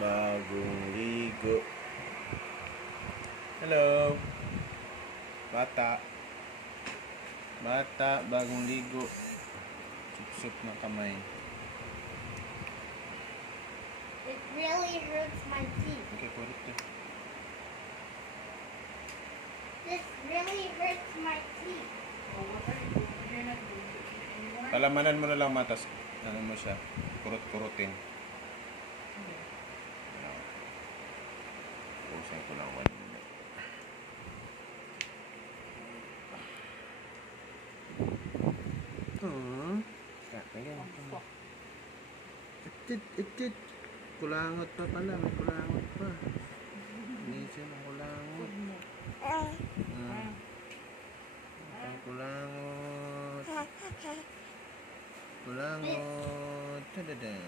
Bagong ligo. Hello. Bata. Bata, bagong ligo. Sup-sup na kamay. It really hurts my teeth. Okay, kurot eh. This really hurts my teeth. Palamanan mo na lang matas. Ano mo siya? Kurot-kurutin. Pusin ko lang 1 minute. Ganyan. Itit. Kulangot pa pala. May kulangot pa. Minsan ang kulangot. Ang kulangot. Kulangot. Tadada.